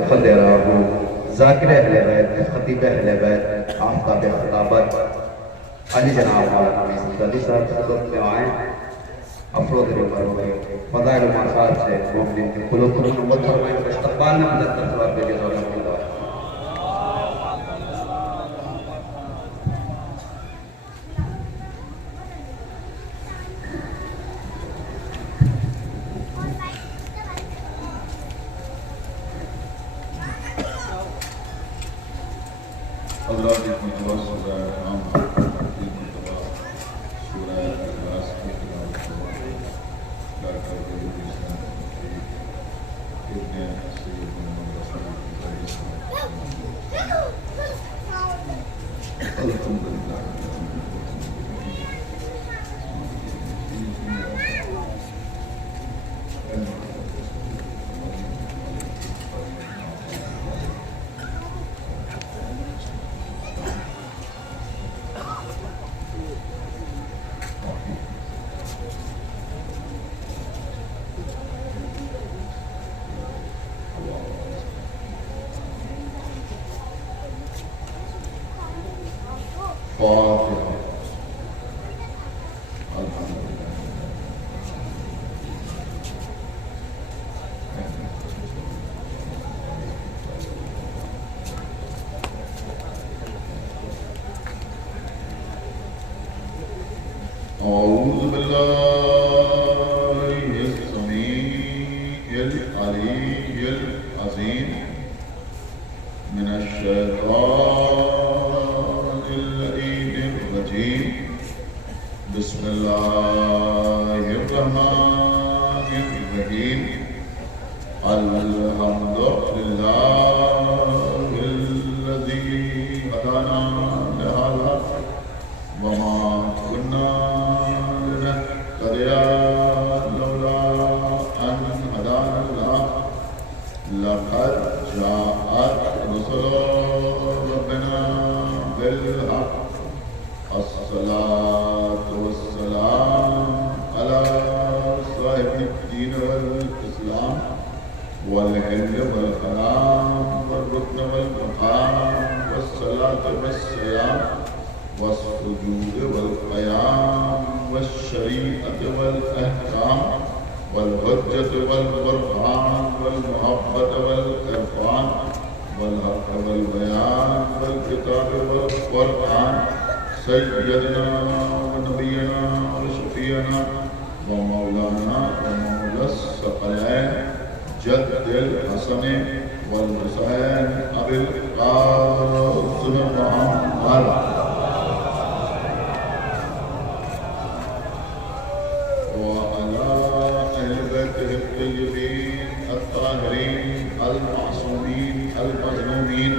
دے رہا ہوں ذاکر اہل بیت خطیب اہل بیت آفتاب خطابت علی جناب علی صاحب خطبت میں آئیں افرود روپر ہوئے فضائل المعصار سے مومنین کے قلوب کو نمبت فرمائیں استقبال میں مدد تفرار بے جزا اللہ اللہ کی مطلع سورہ احرام کی مطلع سورہ اخلاص کی تلاوت ڈاکٹر وحید اسلام کی ابن سید محمد رسول اللہ الحمدللہ فاتحہ أعوذ بالله السميع العلي العظيم من الشيطان اللعين الرجيم بسم الله الرحمن الرحيم الحمد لله الذي هدانا لهذا وما كنا لولا أن هدانا الله لقد جاءت رسل ربنا بالحق الصلاة والسلام على صاحب الدين والإسلام والحل والحرام والركن والمقام والصلاة والصيام والسجود والقيام والشريعة والأحكام والحجة والبرهان والمحبة والإرفان والحق والبيان والكتاب والقرآن سيدنا ونبينا وشفيعنا ومولانا ومولى الثقلين جد الحسن والحسين أبي القاسم محمد الطاهرين المعصومين المظلومين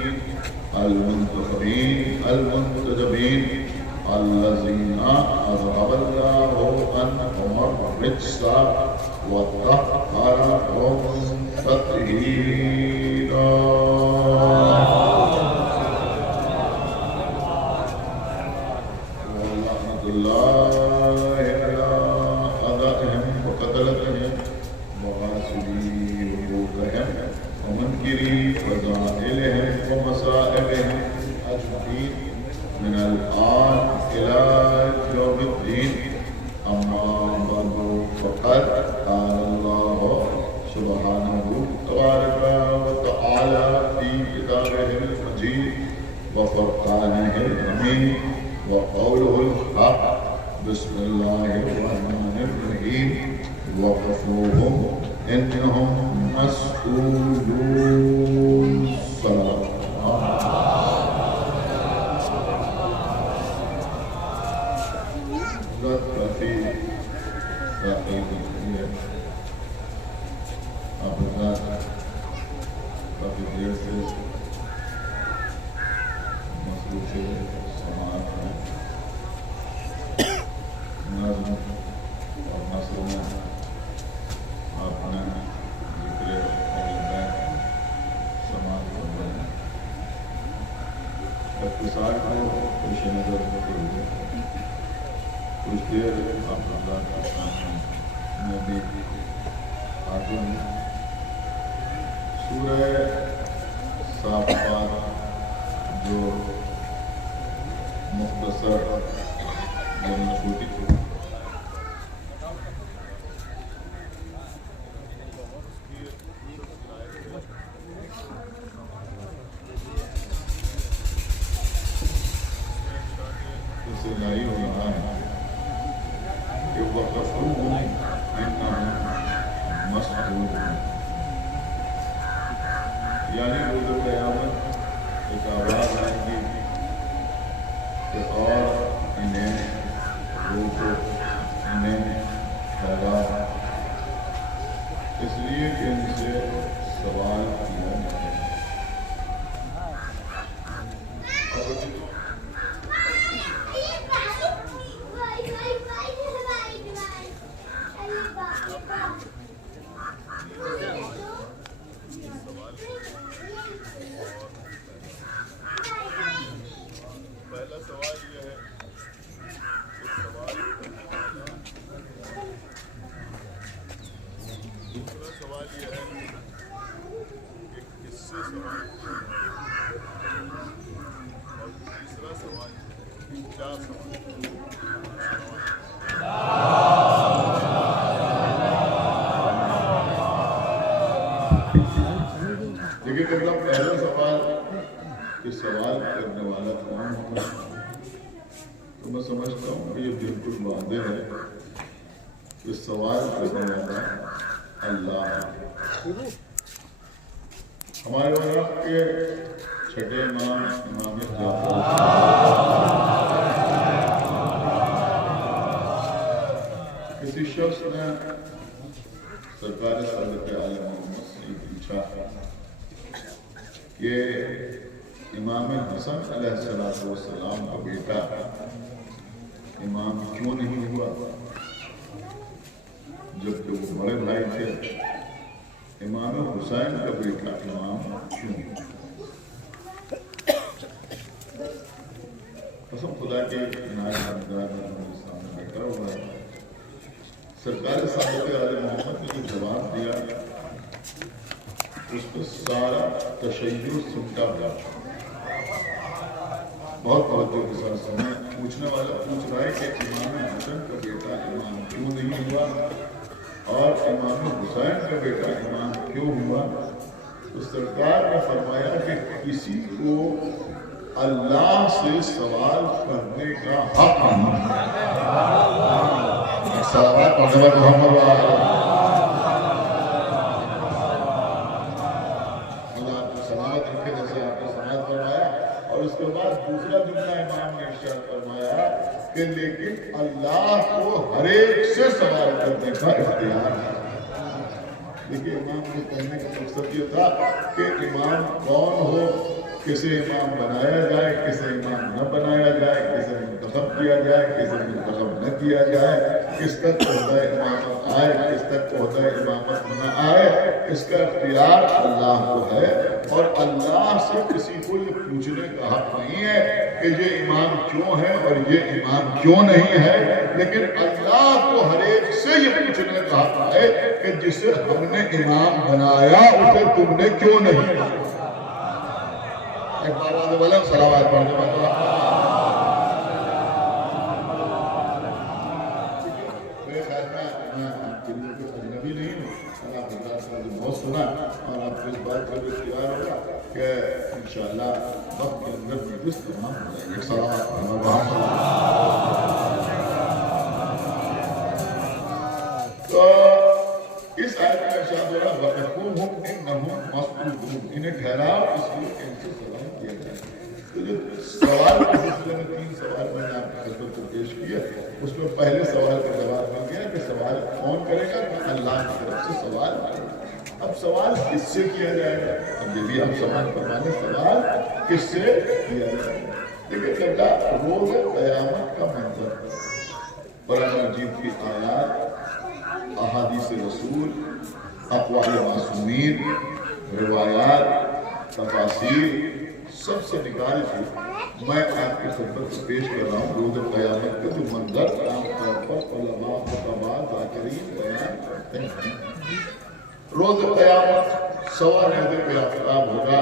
المنتخبين المنتجبين الذين أذهب الله عنهم الرجس وطهرهم تطهيرا ولعنة الله على أعدائهم وقتلتهم وغاسلي حقوقهم ومنكري فضائلهم ومصائبهم أجمعين من الآن إلى يوم الدين أما بعد فقد قال الله سبحانه تبارك وتعالى في كتابه المجيد وفرقانه الحميد وقوله الحق بسم الله الرحمن الرحيم وقفوهم إنهم مسؤولون صلاة رفي رقيب أبدا رفي ديرسي مسؤول سے سماعت ہے نظم اور نصر میں اپنے ذکر اہل بیت سماعت کر رہے ہیں اختصار کو پیش نظر رکھتے ہوئے کچھ دیر آپ حضرات کے سامنے میں بھی خاتون سورہ صافات جو مختصر یعنی چھوٹی چھوٹی لائی ہو رہا ہے کہ وَقَفُوهُمْ إِنَّهُمْ مَسْئُولُونَ، یعنی روز قیامت ایک آواز آئے گی کہ اور انہیں روکو، انہیں ٹھہرا، اس لیے کہ ان سے سوال کیا جائے۔ پہلا سوال یہ ہے دوسرا سوال یہ ہے کہ کس سے سوال، اور تیسرا سوال کیا سوال۔ دیکھیے پہلا سوال کہ سوال کرنے والا کون ہوگا، تو میں سمجھتا ہوں کہ یہ بالکل واضح ہے کہ سوال کرنے والا اللہ ہے۔ ہمارے مذہب کے چھٹے امام امام جعفر کسی شخص نے سرکار حضرت اعلی محمد سے پوچھا کہ امام حسن علیہ السلام کا بیٹا امام کیوں نہیں ہوا جبکہ وہ بڑے بھائی تھے، امام حسین کا بیٹا امام کیوں؟ قسم خدا کے عنایت مقدار میں ہمارے سامنے بیٹھا ہوا ہے۔ سرکار صاحب عالم محمد نے جو جواب دیا اس میں سارا تشیع سمٹا ہوا۔ بہت توجہ کے ساتھ سنیں، پوچھنے والا پوچھ رہا ہے کہ امام حسن کا بیٹا امام کیوں نہیں ہوا اور امام حسین کا بیٹا امام کیوں ہوا؟ تو سرکار نے فرمایا کہ کسی کو اللہ سے سوال کرنے کا حق نہیں۔ صلوات محمد محمد اللہ کو سلامت رکھے جیسے آپ نے سماعت فرمایا۔ اور اس کے بعد دوسرا جملہ امام نے ارشاد فرمایا کہ لیکن اللہ کو ہر ایک سے سوال کرنے کا اختیار ہے۔ دیکھیے امام کے کہنے کا مقصد یہ تھا کہ امام کون ہو، کسے امام بنایا جائے، کسے امام نہ بنایا جائے، کسے منتخب کیا جائے، کسے منتخب نہ کیا جائے، کس تک عہدہ امامت آئے، کس تک عہدہ امامت نہ آئے، اس کا اختیار اللہ کو ہے۔ اور اللہ سے کسی کو یہ پوچھنے کا حق نہیں ہے کہ یہ امام کیوں ہے اور یہ امام کیوں نہیں ہے، لیکن اللہ کو ہر ایک سے یہ پوچھنے کا حق ہے کہ جسے ہم نے امام بنایا اسے تم نے کیوں نہیں بنایا۔ ایک بار آدھے والا صلوات پڑھنے والا میرے خیال میں آپ کے لیے کوئی اجنبی نہیں ہوں، اور آپ اللہ سے بہت سنا اور آپ کو اس بات کا بھی اختیار ہوگا کہ انشاءاللہ وقت کے اندر مجلس تمام ہو جائے گی۔ صلوات پڑھنا بہت تو اس آیت کا ارشاد ہو رہا وَقَفُوهُمْ إِنَّهُمْ مَسْئُولُونَ، انہیں ٹھہراؤ اس لیے کہ ان سے سوال کیا جائے۔ تو جو سوال کے سلسلے میں 3 سوال میں نے آپ کی خدمت کو پیش کیا، اس میں پہلے سوال کا جواب مل گیا کہ سوال کون کرے گا، کہ اللہ کی طرف سے سوال کرے گا۔ اب سوال کس سے کیا جائے گا؟ اب یہ بھی ہم سمجھ فرمانے سوال کس سے کیا جائے گا؟ دیکھیں قبلہ روز قیامت کا منظر، قرآن مجید کی آیات، احادیث رسول، اقوال معصومین، روایات، تفاسیر سب سے نکال کے میں آپ کی خدمت سے پیش کر رہا ہوں روز قیامت کا جو منظر عام طور پر علماء خطباء ذاکرین بیان کرتے ہیں۔ روز قیامت سوا روزے پہ آفتاب ہوگا،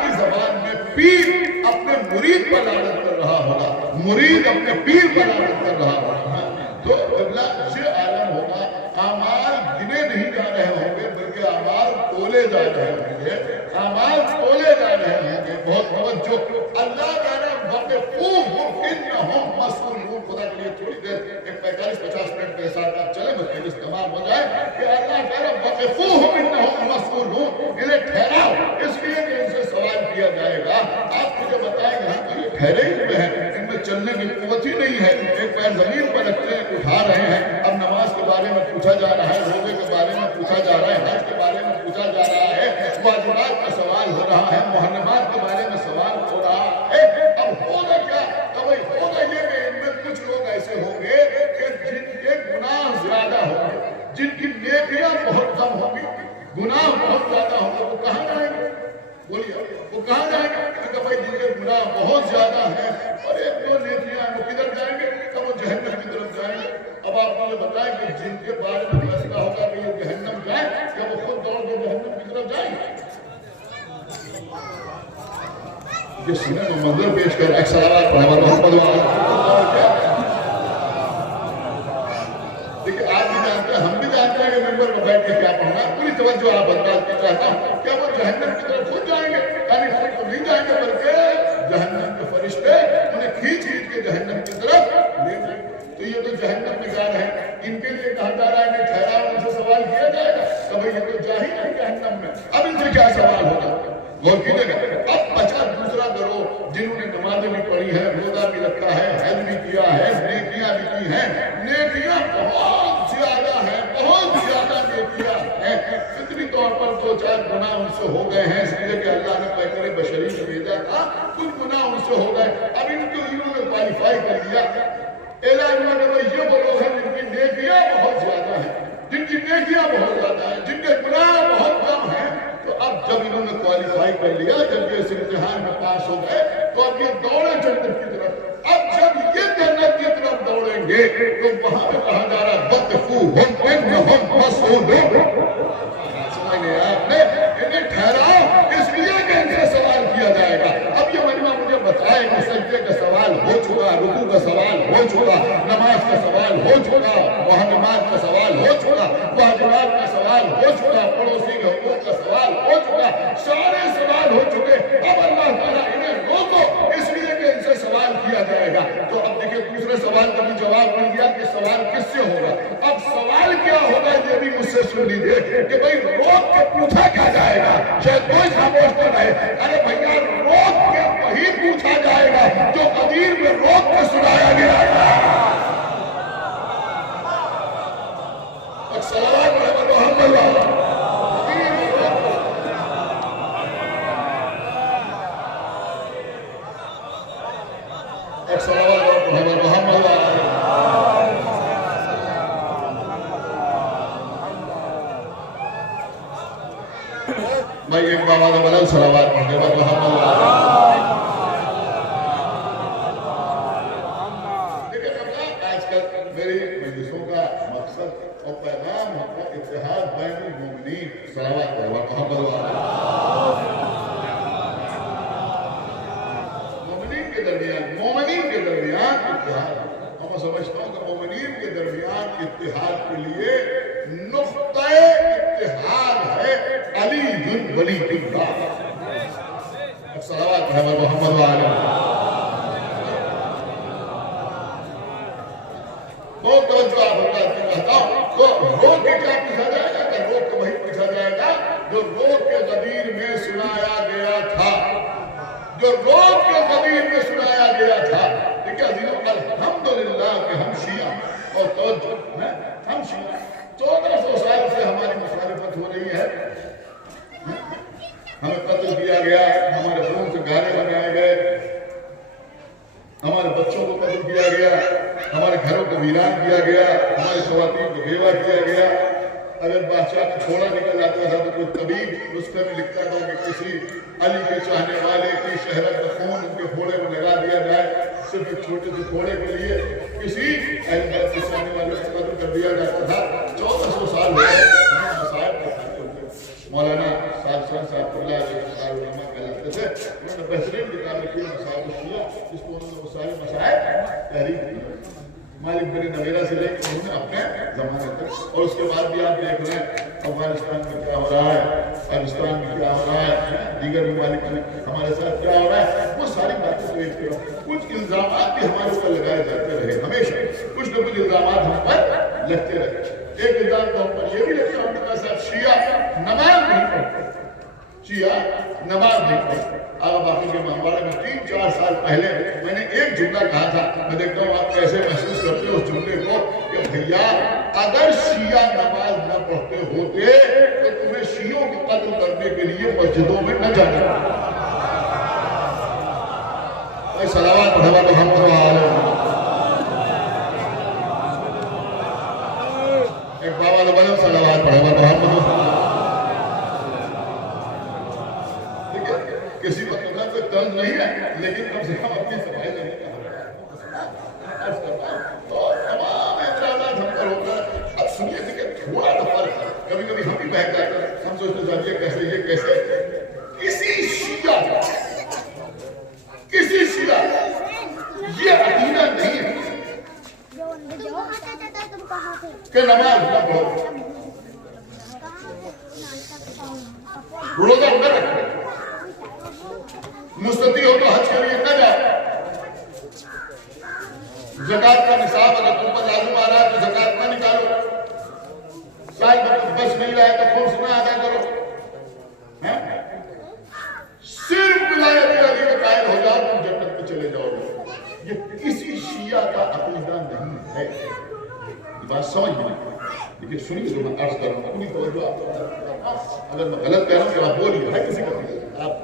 کی زبان میں پیر اپنے مرید پر لعنت کر رہا ہوگا، مرید اپنے پیر پر لعنت کر رہا ہوگا، تو قبلہ یہ عالم ہوگا، اعمال گنے نہیں جا رہے ہوں گے بلکہ اعمال تولے جا رہے ہوں گے، اعمال تولے جا رہے ہوں گے۔ بہت توجہ، اللہ کہہ رہا ہے وَقِفُوهُمْ إِنَّهُمْ مَسْئُولُونَ۔ خدا کے لیے تھوڑی دیر 45-50 منٹ کے ساتھ آپ چلیں، مجلس تمام ہو جائے کہ اللہ کہہ رہا ہے وَقِفُوهُمْ إِنَّهُمْ مَسْئُولُونَ، انہیں ٹھہراؤ، اس لیے کہ ان سے سوال کیا جائے گا۔ آپ مجھے بتائیں یہاں تو یہ ٹھہرے ہی ہوئے ہیں، ان میں چلنے کی قوت ہی نہیں ہے، ایک پیر زمین پر رکھتے ہیں اٹھا رہے ہیں۔ اب نماز کے بارے میں پوچھا جا رہا ہے، روزے کے بارے میں پوچھا جا رہا ہے، حج کے بارے میں پوچھا جا رہا ہے، واجبات کا سوال ہو رہا ہے، محرمات کے بارے میں سوال ہو رہا ہے۔ اب ہوگا کیا؟ اب ہوگا یہ کہ ان میں کچھ لوگ ایسے ہوں گے کہ جن کے گناہ زیادہ ہوں گے، جن کی نیکیاں بہت کم ہوں گی، گناہ بہت زیادہ ہوں گے، وہ کہاں جائیں گے؟ بولیے وہ کہاں جائیں گے؟ کہ بھائی جن کے گناہ بہت زیادہ ہیں اور ایک دو نیکیاں ہیں، وہ کدھر جائیں گے؟ کہ وہ جہنم کی طرف جائیں گے۔ اب آپ مجھے بتائیں کہ جن کے بارے میں فیصلہ ہوگا کہ یہ جہنم جائیں، کیا وہ خود دوڑ کے جہنم کی طرف جائیں گے؟ یہ سینے میں منظر پیش کر ایک صلوات پڑھے اور محمد دیکھیں، آپ بھی جانتے ہیں، ہم بھی جانتے ہیں کہ ممبر میں بیٹھ کے کیا پڑھنا ہے۔ پوری توجہ آپ بتانا چاہتا ہوں، کیا وہ جہنم کی طرف خود جائیں گے؟ یعنی خود تو نہیں جائیں گے بلکہ جہنم کے فرشتے انہیں کھینچ کے جہنم کی طرف لے جائیں گے۔ تو یہ تو جہنم میں جا رہے ہیں، ان کے لیے کہا جا رہا ہے کہ ٹھہراؤ، ان سے سوال کیا جائے گا کہ بھئی یہ تو جا ہی نہیں جہنم میں، اب ان سے کیا سوال ہوگا؟ غور کیجئے گا۔ اب بچا دوسرا گروہ جنہوں نے نمازیں بھی پڑھی ہیں، روزہ بھی رکھا ہے، حج بھی کیا ہے، نیکیاں بھی کی ہیں، نیکیاں بہت زیادہ ہیں، بہت زیادہ نیکیاں ہیں، فطری طور پر دو چار گناہ ان سے ہو گئے ہیں، اس لیے کہ اللہ نے پیغمبر بشری کو بھیجا تھا، کچھ گناہ ان سے ہو گئے، اب ان کو انہوں نے کوالیفائی کر دیا۔ اعلان ہوا کہ یہ وہ لوگ ہیں جن کی نیکیاں بہت زیادہ ہیں، جن کی نیکیاں بہت زیادہ ہیں، جن کے گناہ بہت کم ہیں۔ تو اب جب انہوں نے کوالیفائی کر لیا، جب یہ اس امتحان میں پاس ہو گئے، تو اب یہ دوڑے جنت کی طرف۔ اب جب یہ جنت کی طرف دوڑیں گے تو وہاں پہ کہا جا رہا ہے وَقِفُوهُمْ إِنَّهُمْ مَسْئُولُونَ۔ سمجھے آپ نے؟ انہیں ٹھہراؤ، اس لیے کہ ان سے سوال کیا جائے گا۔ اب یہ مجمع مجھے بتائے کہ سجدے کا سوال ہو چکا، رکوع کا سوال ہو چکا، نماز کا سوال ہو چکا، محرمات کا سوال ہو چکا، واجبات کا سوال ہو چکا، پڑوسی کے حقوق کا سوال ہو چکا، سارے سوال ہو چکے۔ اب اللہ تعالیٰ انہیں روکو، اس لیے کہ ان سے سوال کیا جائے گا۔ تو اب دیکھیں دوسرے سوال کا بھی جواب مل گیا کہ سوال کس سے ہوگا۔ اب سوال کیا ہوگا یہ بھی مجھ سے سن لیجیے کہ بھئی روک کے پوچھا کیا جائے گا؟ شاید کوئی خاموش نہ رہے۔ ارے بھیا روک کے وہی پوچھا جائے گا جو قدیر میں روک کے سنایا گیا ہے۔ صلوات محمد محمد صلوات محمد محمد بھائی ایک بابا نے بلند صلوات محمد محمد۔ دیکھیں آج کل میری مجلسوں کا مقصد اور پیغام ہوتا ہے اتحاد بین المومنین۔ صلوات محمد مومنین کے درمیان اتحاد۔ اور میں سمجھتا ہوں کہ مومنین کے درمیان اتحاد کے لیے نقطہ اتحاد ہے علی بن ولی اللہ۔ صلوات محمد محمد وعلیہ۔ بہت توجہ آپ ہوتا ہے کہتا ہوں تو روک کے کیا پوچھا جائے گا؟ کہ روک کے وہی پوچھا جائے گا جو روک کے غدیر میں سنایا گیا تھا، جو روک کے غدیر میں سنایا گیا تھا۔ دیکھیں عزیزوں، الحمدللہ کہ ہم شیعہ اور توجہ ہم شیعہ 1400 سال سے ہماری مخالفت ہو رہی ہے، ہمیں قتل کیا گیا، ہمارے خون سے گارے بنائے گئے، ہمارے بچوں کو قتل کیا گیا، ہمارے گھروں کو ویران کیا گیا، ہماری خواتین کو بیوہ کیا گیا۔ اگر بادشاہ کا چھوڑا نکل آتا تھا تو کوئی طبیب نسخے میں لکھتا تھا کہ کسی علی کے چاہنے والے کی شہرت کا خون ان کے پھوڑے میں لگا دیا جائے، صرف ایک چھوٹے سے پھوڑے کے لیے کسی اہل بیت کے چاہنے والے کو قتل کر دیا جاتا تھا۔ 1400 سال ہو گئے، ہمیں مسائل پر حل ہوتے۔ مولانا صاحب اللہ کرتے تھے، انہوں نے بہترین کتاب لکھی مسائل الشیعہ، جس کو انہوں نے وہ سارے مسائل تحریر کی مالک بن نویرہ سے لے کے انہوں نے اپنے زمانے تک. اور اس کے بعد بھی آپ دیکھ رہے ہیں افغانستان میں کیا ہو رہا ہے، پاکستان میں کیا ہو رہا ہے، دیگر ممالک میں ہمارے ساتھ کیا ہو رہا ہے. وہ ساری باتیں تو ایک طرف، کچھ الزامات بھی ہمارے اوپر لگائے جاتے رہے ہمیشہ، کچھ نہ کچھ الزامات ہم پر لگتے رہے. ایک الزام تو ہم پر یہ بھی لگتا ہے کہ صاحب شیعہ نماز نہیں پڑھتے، شیعہ نماز نہیں پڑھتے. آپ باقی کے معاملے میں 3-4 سال پہلے میں نے ایک جملہ کہا تھا، میں دیکھتا ہوں آپ کیسے محسوس کرتے ہو اس جملے کو، کہ بھیا اگر شیعہ نماز نہ پڑھتے ہوتے تو تمہیں شیعوں کو قتل کرنے کے لیے مسجدوں میں نہ جانا پڑتا. صلوات پڑھوا تو ہم تو ایک بابا نے بولے صلوات پڑھوا تو ہم تو کسی کو تو کوئی طرز نہیں ہے، لیکن کم سے کم اپنی صفائی نہیں کرتا. اور تمام اعتراضات ہم پر ہوتا ہے. اب سنیے دیکھیں تھوڑا سا فرق ہے، کبھی کبھی ہم بھی بہت جاتے ہیں، ہم سوچتے صاحب یہ کیسے یہ کیسے. کسی شیعہ یہ عقیدہ نہیں ہے کہ نماز نہ پڑھو، روزہ نہ رکھو، مستطیع ہو تو حج کے لیے نہ جاؤ، زکات کا نصاب اگر تم پر لازم آ رہا ہے تو زکات نہ نکالو، سال میں تم بچ نہیں رہا ہے تو خرچ نہ ادا کرو، صرف ولایت علی کا قائل ہو جاؤ تم جنت میں چلے جاؤ گے. یہ کسی شیعہ کا عقیدہ نہیں ہے. یہ بات سمجھ میں نہیں، لیکن سنیے جو میں عرض کر رہا ہوں، پوری توجہ آپ، اگر میں غلط کہہ رہا ہوں تو آپ بولیے، ہے کسی کا آپ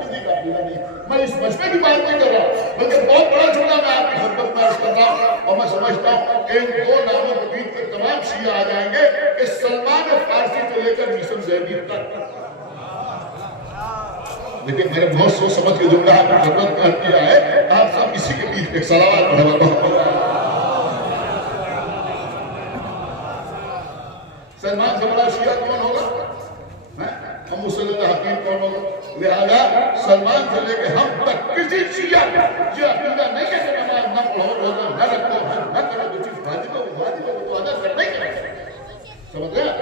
کسی کا عقیدہ نہیں. میں اس مجمع کی بات نہیں کر رہا، بلکہ بہت بڑا چھوٹا میں آپ کی خدمت میں عرض کر رہا ہوں. اور میں سمجھتا ہوں کہ ان دو ناموں کے بیچ میں تمام شیعہ آ جائیں گے کہ سلمان فارسی سے لے کر مشن زیدی تک. لیکن میں نے بہت سوچ سمجھ کے جملہ آپ کی خدمت میں کیا ہے، آپ سب اسی کے بیچ ایک صلوات پڑھواتا ہوں. سلمان سے بڑا شیعہ کون ہوگا؟ ہم مسلط حقیق کون ہوگا؟ لہذا سلمان سے لے کے ہم تک کسی شیعہ یہ عقیدہ نہیں ہے کہ نماز نہ پڑھو، روزہ نہ رکھو، حج نہ کرو، جو چیز واجب ہے وہ واجب ہے، وہ تو ادا کرنا ہی کرنا. سمجھ گیا؟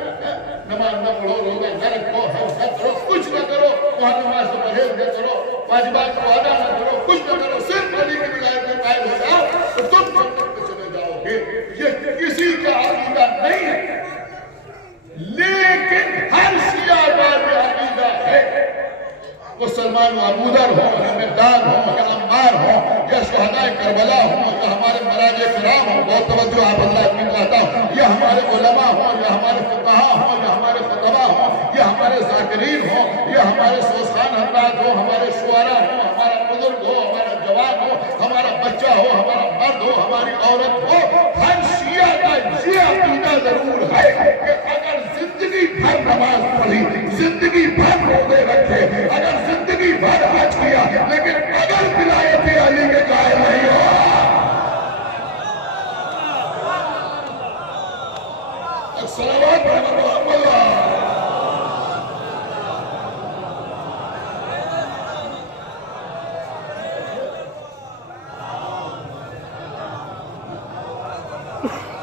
نماز نہ پڑھو، روزہ نہ رکھو، حج نہ کرو، کچھ نہ کرو، وہاں نماز سے پرہیز نہ کرو، واجبات کو ادا نہ کرو، کچھ نہ کرو، صرف علی کی ولایت میں قائل ہو جاؤ تو تم جنت میں چلے جاؤ گے. یہ کسی کا عقیدہ نہیں ہے، لیکن ہر شیعہ کا یہ عقیدہ ہے. وہ سلمان و ابوذر ہوں یا مقداد ہوں یا عمار ہوں یا شہداء کربلا ہوں یا ہمارے مراجع کرام ہوں، بہت توجہ آپ اللہ کی کہتا ہوں، یا ہمارے علماء ہوں یا ہمارے فقہاء ہوں یا ہمارے خطباء ہوں یا ہمارے ذاکرین ہوں یا ہمارے سوسخان حضرات ہوں، ہمارے شعراء ہوں، ہمارا بزرگ ہو، ہمارا جوان ہو، ہمارا بچہ ہو، ہمارا مرد ہو، ہماری عورت ہو، ہر شیعہ کا یہ عقیدہ ضرور ہے کہ اگر زندگی بھر نماز پڑھی، زندگی بھر روزے رکھے، اگر زندگی بھر حج کیا، لیکن اگر ولایت علی کے قائل نہیں ہوا، صلوات محمد اللہ.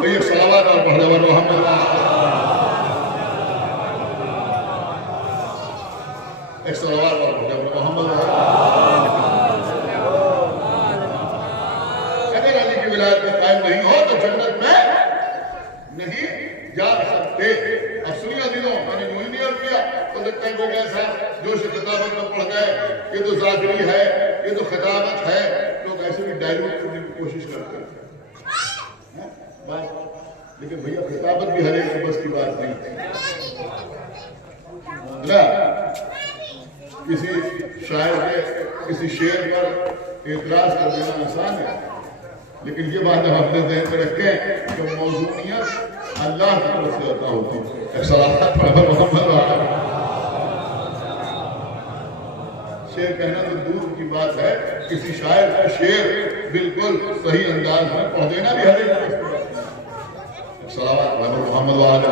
ایک صلوات اور پڑھ دے محمد اللہ. ایک صلوات اور پڑھ دے محمد اللہ. اگر علی کی ولایت میں قائم نہیں ہو تو جنت میں نہیں جا سکتے. اب سنیا دنوں میں نے یوں نہیں عرض کیا تو لگتا ہے کوئی ایسا جو خطابت میں پڑھ گئے یہ تو ذاکری ہے، یہ تو خطابت ہے. لوگ ایسے بھی ڈائیورٹ کرنے کی کوشش کرتے ہیں، لیکن بھیا خطابت بھی ہر ایک کے بس کی بات نہیں. کسی شاعر کے کسی شعر پر اعتراض کر دینا آسان ہے، لیکن یہ بات ہم اپنے ذہن میں رکھیں کہ موضوعیت اللہ کی طرف سے عطا ہوتی ہے. صلوات پڑھ محمد. شعر کہنا تو دور کی بات ہے، کسی شاعر کا شعر بالکل صحیح انداز میں پڑھ دینا بھی ہر ایک کی بات ہے. صلوات محمد وآلہ.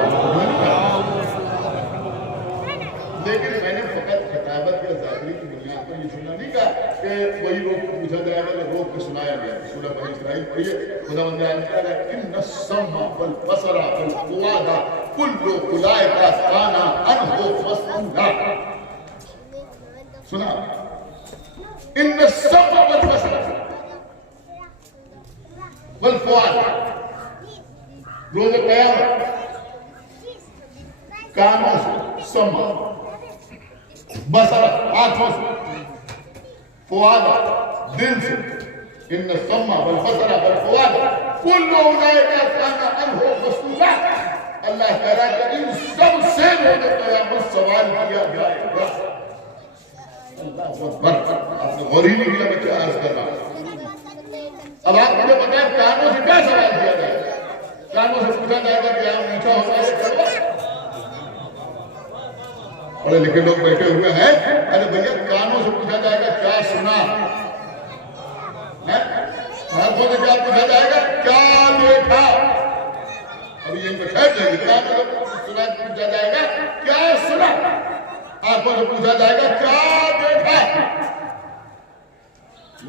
لیکن میں نے فقط خطابت یا ذاکری کی پر یہ سننا نہیں کہا کہ وہی روک کے پوچھا جائے گا جو روک کے سنایا گیا. سورہ بنی اسرائیل پڑھیے, خداوند نے کہا کہ ان السمع والبصر والفؤاد کل اولئک کان عنہ مسئولا. سنا, ان السمع والبصر والفؤاد, روز قیامت کانوں سے, سمع, بصر آنکھوں سے, فؤاد دل سے, ان السمع والبصر والفؤاد کل اولئک کان عنہ مسئولا. اللہ کہہ رہا ہے کہ ان سب سے روز قیامت سوال کیا جائے گا. اللہ اکبر, آپ نے غور ہی نہیں کیا میں کیا عرض کر رہا ہوں. اب آپ مجھے بتائیں کانوں سے کیا سوال کیا جائے گا؟ کانوں سے پوچھا جائے گا کہ آپ میٹھا ہوتا ہے کرو. پڑھے لکھے لوگ بیٹھے ہوئے ہیں, ارے بھیا کانوں سے پوچھا جائے گا کیا سنا, آنکھوں سے کیا پوچھا جائے گا کیا دیکھا. ابھی یہیں پہ ٹھہر جائے گی. کانوں سے پوچھا جائے گا کیا سنا, آنکھوں سے پوچھا جائے گا کیا دیکھا.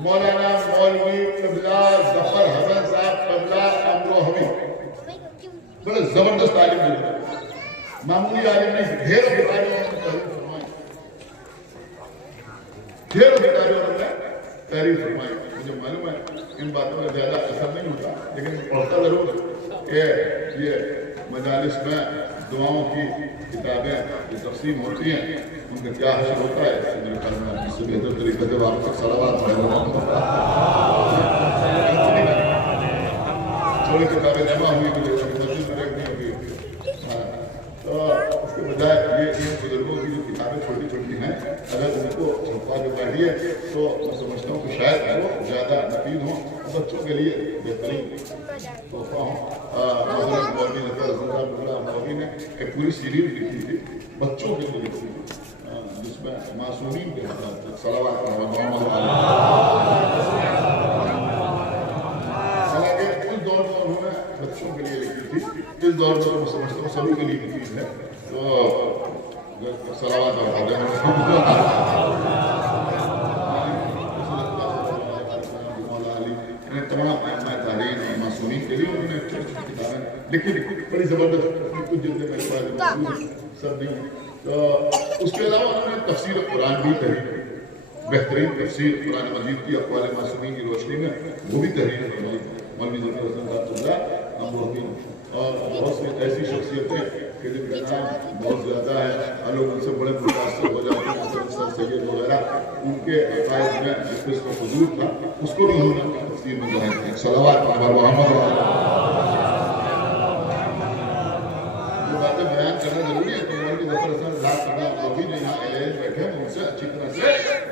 مولانا مولوی قبلہ ظفر حسن صاحب قبلہ امروہوی بڑے زبردست عالم ہیں, معمولی عالم نہیں, ڈھیروں کتابیں انہوں نے تحریر فرمائی, ڈھیروں کتابیں انہوں نے تحریر فرمائی. مجھے معلوم ہے ان باتوں میں زیادہ اثر نہیں ہوتا, لیکن پڑھتا ضرور کہ یہ مجالس میں دعاؤں کی کتابیں جو تقسیم ہوتی ہیں ان کا کیا حشر ہوتا ہے. اس سے میرے خیال میں اس سے بہتر طریقے سے آپ تک صلوات تھوڑی کتابیں جمع ہوئی تو مسجد میں رکھنی ہوگی. تو اس کے بجائے یہ بزرگوں کی جو کتابیں چھوٹی چھوٹی ہیں اگر ان کو چھپا کے بیٹھیے تو میں سمجھتا ہوں کہ شاید وہ زیادہ مفید ہوں, بچوں کے لیے بہترین تحفہ ہوں. مولوی ظفر حسن صاحب مولوی نے ایک پوری سیریز لکھی تھی بچوں کے لیے لکھی تھی, جس میں معصومین کے حضرات صلوات محمد حالانکہ اس دور میں انہوں نے بچوں کے لیے لکھی تھی, اس دور میں میں سمجھتا ہوں سبھی کے لیے لکھی ہے. تو صلوات تمام تعلیم معصومین کے لیے انہوں نے چھوٹی چھوٹی کتابیں لکھی, بڑی زبردست, کچھ جلدیں میرے پاس سب نہیں. تو اس کے علاوہ انہوں نے تفسیر قرآن بھی تحریر, بہترین تفسیر قرآن مجید کی اقوال معصومین کی روشنی میں وہ بھی تحریر فرمائی. مولوی ظفر حسن صاحب صاحب امروہوی اور بہت سی ایسی شخصیتیں کہ جن کا نام بہت زیادہ ہے, لوگ ان سے بڑے متاثر ہو جاتے ہیں, سر سید وغیرہ, ان کے عقائد میں جس قسم کا حضور تھا اس کو بھی انہوں نے تفسیر میں ظاہر کیا. صلوات محمد. یہ باتیں بیان کرنا ضروری ہے کہ مولوی ظفر حسن صاحب امروہوی جو یہاں ایلین بیٹھے ہیں ان سے اچھی طرح سے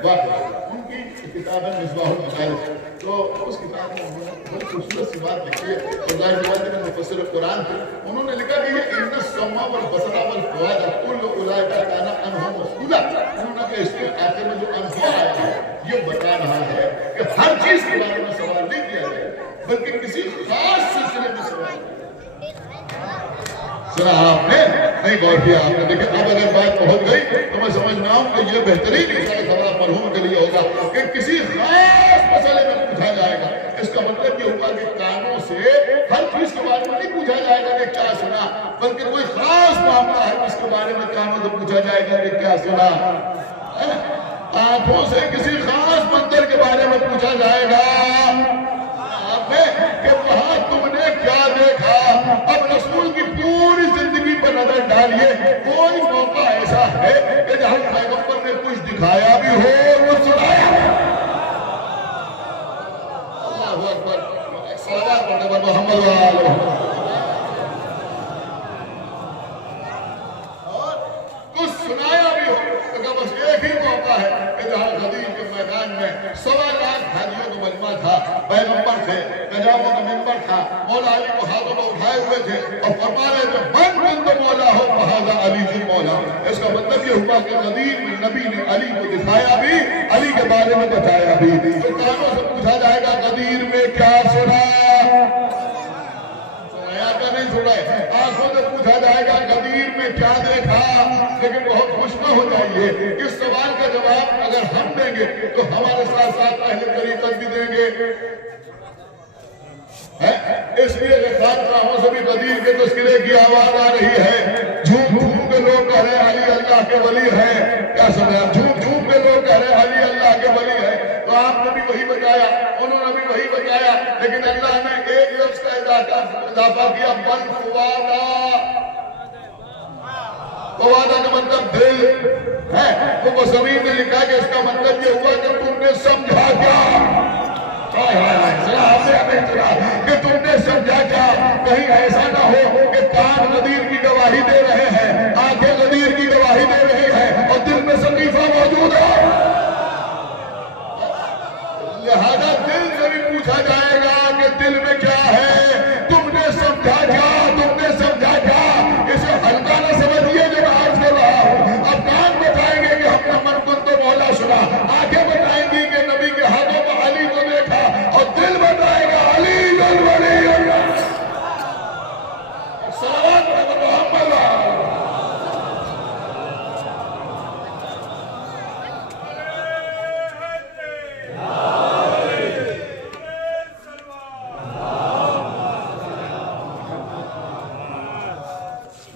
واقف ہے. ان کی کتاب ہے مصباح المدارس, تو اس کتاب میں انہوں نے بہت خوبصورت سی بات لکھی ہے. اور ظاہر بات ہے کہ مفسر قرآن تھے, انہوں نے لکھا کہ یہ ان السمع والبصر والفؤاد کل اولئک کان عنہ مسئولا. انہوں نے کہا اس کے آخر میں جو عنہ آیا ہے یہ بتا رہا ہے کہ ہر چیز کے بارے میں سوال نہیں کیا جائے بلکہ کسی خاص سلسلے میں سوال. سنا آپ نے نہیں غور کیا آپ نے. دیکھیں اب اگر بات پہنچ گئی تو میں سمجھ رہا ہوں کہ یہ بہترین سوال مرحوم کے لیے ہوگا کہ کسی خاص مسئلے میں پوچھا جائے گا. اس کا مطلب یہ ہوگا کہ کانوں سے ہر چیز کے بارے میں نہیں پوچھا جائے گا کہ کیا سنا, بلکہ کوئی خاص معاملہ ہے اس کے بارے میں کانوں سے پوچھا جائے گا کہ کیا سنا. آنکھوں سے کسی خاص منظر کے بارے میں پوچھا جائے گا کہ وہاں تم نے کیا دیکھا. اب رسول کی پوری زندگی پر نظر ڈالیے, کوئی موقع ایسا ہے کہ جہاں پیغمبر نے کچھ دکھایا بھی ہو اور وہ سنایا بھی. اللہ اکبر. صلوات پڑھنے پر محمد اور کچھ سنایا بھی ہو. تو بس ایک ہی موقع ہے کہ جہاں غدیر کے میدان میں 1.25 لاکھ حاجیوں کا مجمع تھا, پیغمبر تھے, نجابوں کا منبر تھا, مولا علی کو ہاتھوں میں اٹھائے ہوئے تھے اور فرما رہے تھے من کنت مولا ہو فہذا علی جی مولا. اس کا مطلب یہ ہوا کہ غدیر میں نبی نے علی کو دکھایا بھی, علی کے بارے میں بتایا بھی. تو کانوں سے پوچھا جائے گا غدیر میں کیا سنا, سنایا کیا نہیں سنا. آنکھوں سے پوچھا جائے گا غدیر میں کیا دیکھا. لیکن بہت خوش نہ ہو جائیے, اس سوال کا جواب اگر ہم ہم دیں گے تو ہمارے ساتھ ساتھ اہل طریقت بھی دیں گے. اس لیے خانقاہوں سے بھی قدیر کے تذکرے کی آواز آ رہی ہے. جھوم جھوم کے لوگ کہہ رہے ہیں علی اللہ کے ولی ہے. کیا سمجھے آپ؟ جھوم جھوم کے لوگ کہہ رہے ہیں علی اللہ کے ولی ہے. تو آپ نے بھی وہی بتایا, انہوں نے بھی وہی بتایا, لیکن اللہ نے ایک لفظ کا اضافہ کیا, بل فوادا. فوادا کا مطلب دل ہے. تو وہ زمین نے لکھا کہ اس کا مطلب یہ ہوا کہ تم نے سمجھا کیا, کہ تم نے سمجھا کیا. کہیں ایسا نہ ہو کہ کان غدیر کی گواہی دے رہے ہیں, آنکھیں غدیر کی گواہی دے رہی ہیں, اور دل میں سقیفہ موجود ہے. لہذا دل سے بھی پوچھا جائے گا کہ دل میں کیا ہے, تم نے سمجھا کیا, تم نے سمجھا کیا. اسے ہلکا نہ سمجھیے جو میں عرض کر رہا ہوں. اب کان بتائیں گے کہ ہم نے من کن تو مولا سنا, آنکھیں بتائیں گی کہ نبی کے ہاتھوں میں علی کو دیکھا, اور دل بتائے گا علی الولی اللہ. صلوات محمد.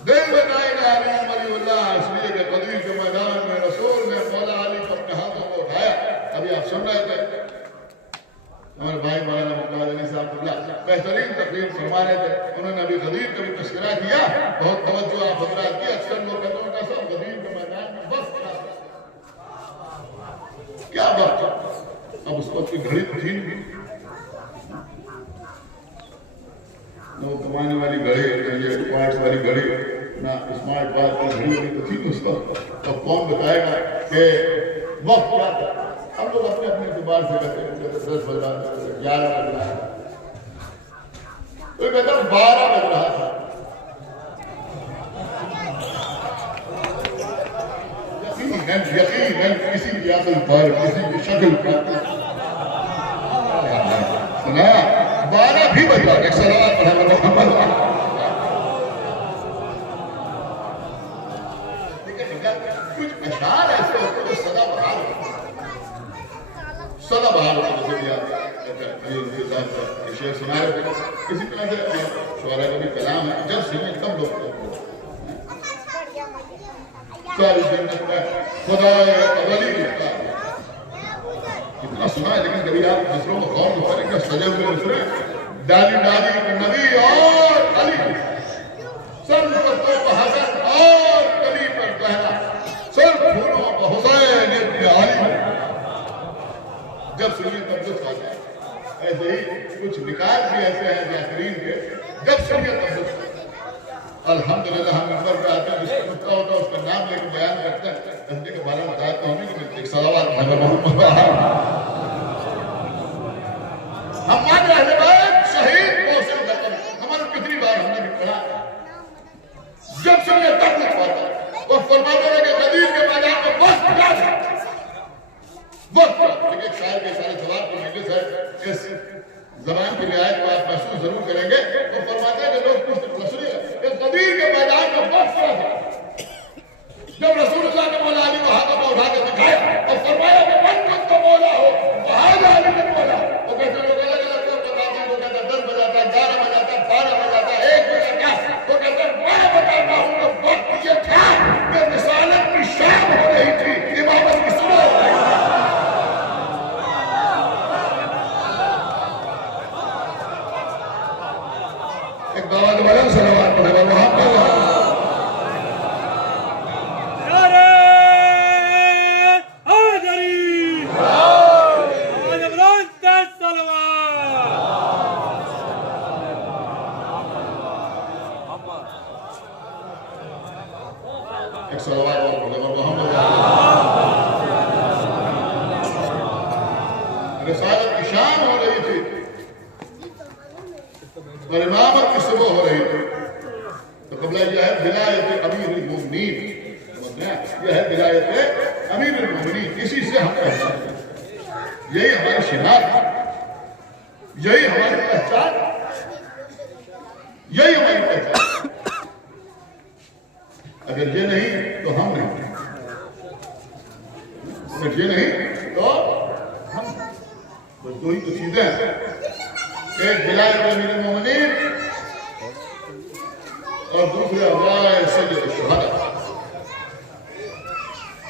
دل بتائے گا علی ولی اللہ. اس لیے کہ قدیر کے میدان میں رسول نے مولا علی کو اپنے ہاتھوں کو اٹھایا. ابھی آپ سن رہے تھے ہمارے بھائی مولانا مقتدر علی صاحب اللہ بہترین تقریر فرما رہے تھے. انہوں نے ابھی غدیر کا بھی تذکرہ کیا, بہت توجہ آپ حضرات کی. اکثر لوگ کہتے ہیں کہ صاحب غدیر کے میدان میں بس کیا بات ہے. اب اس وقت کی گھڑی تو تھی نہ, وہ کمانے والی گھڑی, یہ پارٹس والی گھڑی, نہ اسمارٹ واچ کی گھڑی تو تھی اس وقت. اب کون بتائے گا کہ وقت کیا تھا. ہم لوگ اپنے اپنے اعتبار سے کہتے ہیں 10 بج رہا تھا, 11 بج رہا تھا, کوئی کہتا 12 بج رہا تھا. یقیناً کسی کی عقل پر, کسی کی شکل پر سنا 12 بھی بج رہا. ایک صلوات پڑھا محمد. کچھ اشعار ایسے ہوتے ہیں جو سدا بہار سدا بہار ہوتا ہے. جیسے آپ شعر سنا رہے تھے, کسی طرح سے شعراء کا بھی کلام ہے. جب سنیں تب لوگ ساری جنت میں خدا اولی لکھتا ہے. اتنا سنا ہے, لیکن کبھی آپ دوسروں کو غور نہ کریں کہ سجے ہوئے رسول ڈالی ڈالی نبی اور علی, سر پتوں پر حسن اور کلی پر پہنا, سر پھولوں پر حسین ابن علی. جب سنیے تب لطف آتا ہے. ایسے ہی کچھ نکات بھی ایسے ہیں ذاکرین کے, جب سنیے تب لطف. الحمدللہ ہم ممبر پہ آتے ہیں, جس کو نکتا ہوتا ہے اس کا نام لے کے بیان کرتے ہیں. بندے کے بارے میں بتایا تو ہمیں کہ ایک صلوات محمد. ہم مان رہے ہیں شہید محسن زکر, ہمارے کتنی بار ہم نے بھی پڑھا. جب سنیے تب لطف آتا ہے. وہ فرماتے ہیں کہ قدیر کے میدان میں وقت کیا تھا, وقت. لیکن ایک شاعر کے سارے جواب کو مجلس ہے, اس زبان کی رعایت کو آپ محسوس ضرور کریں گے. وہ فرماتے ہیں کہ لوگ پوچھتے ہیں سنیے کہ قدیر کے میدان میں وقت کیا تھا. جب رسول اللہ نے مولا علی کو ہاتھوں کو اٹھا کے دکھایا اور فرمایا کہ من کن تو مولا ہو, وہاں علی نے مولا. وہ کہتے ہیں لوگ الگ الگ لوگ بتاتے ہیں, وہ کہتے ہیں 10 بجاتا ہے, 11 بجاتا ہے, 12 بجاتا ہے, 1 بجاتا ہے. وہ کہتے ہیں میں بتا رہا ہوں کہ وقت یہ تھا کہ رسالت کی شام ہو رہی تھی, امامت کی صبح ہو رہی تھی. ایک دعوت والا صلوات پڑھے محمد. ایک صلوات پڑھے محمد. رسالت کی شام ہو رہی تھی اور امامت کی صبح ہو رہی تھی. تو قبلہ یہ ہے ولایت امیر المومنین, یہ ہے ولایت امیر المومنین. اسی سے ہم کہتے ہیں یہی ہماری شناخت, یہی ہماری پہچان, یہی ہماری پہچان. اگر یہ نہیں تو ہم نہیں, اگر یہ نہیں تو دو ہی تو چیزیں ہیں، ایک بلال بن امیر المومنین اور دوسرے عبداللہ سید الشہداء.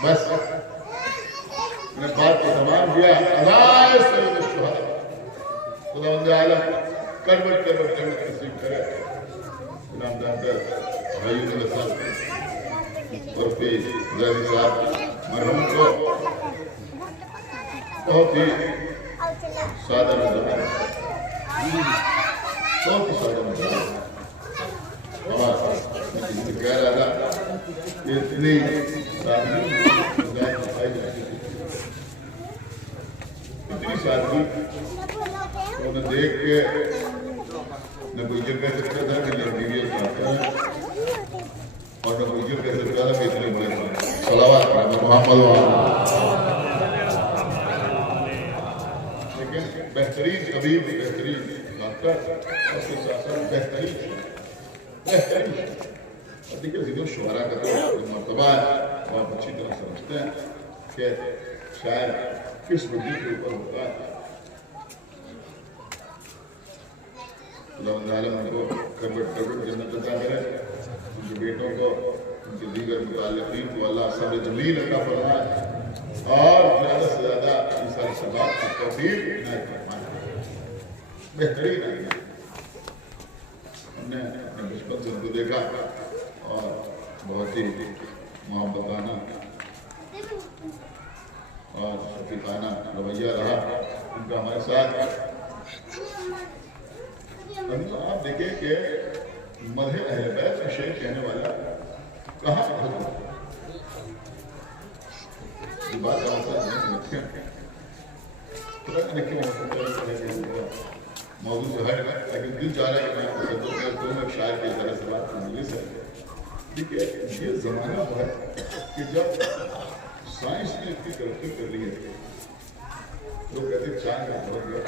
بس میں نے بات کو تمام کیا. عبداللہ سید الشہداء خداوند عالم کروٹ کروٹ جنت نصیب کرے. نام ڈاکٹر غیور الاسد اور پھر زیدی صاحب مرحوم کو بہت ہی سادہ نظر بہت ہی سادہ نظر اور میں کہہ رہا تھا کہ اتنی سادگی ہدایت دکھائی جاتی تھی، اتنی سادگی انہیں دیکھ کے نہ کوئی یہ کہہ سکتا تھا کہ یہ ٹیویل چاہتا ہے اور نہ کوئی یہ کہہ سکتا تھا کہ اتنے بڑے صلوات پڑھیں محمد بہترین طبیب، بہترین ڈاکٹر اور اس کے ساتھ ساتھ بہترین. اور دیکھیں ذکر شعراء کا تو مرتبہ ہے اور آپ اچھی طرح سمجھتے ہیں کہ شاید کس بدی کے اوپر ہوتا ہے. اللہ عالم ان کو کروٹ جنت عطا کرے، ان کے بیٹوں کو، ان کے دیگر متعلقین کو اللہ صبر جمیل عطا فرمائے اور زیادہ سے زیادہ ان ساری شباب کی توفیق عنایت فرمائے. بہترین ہے. ہم نے اپنے بچپن سے ان کو دیکھا اور بہت ہی محبتانہ اور شفیقانہ رویہ رہا ان کا ہمارے ساتھ. آپ دیکھیں کہ مدح اہل بیت کا شعر کہنے والا کہاں پہنچا. یہ بات آپ نہیں سمجھتے ہیں موضوع جو ہے لیکن دل چاہ رہا ہے کہ میں تصدق کرتا ہوں. ایک شاعر کی طرح سے بات کرنے سے دیکھیے یہ زمانہ ہے کہ جب سائنس نے اتنی ترقی کر لی ہے لوگ کہتے ہیں چاند کا پہنچ گیا.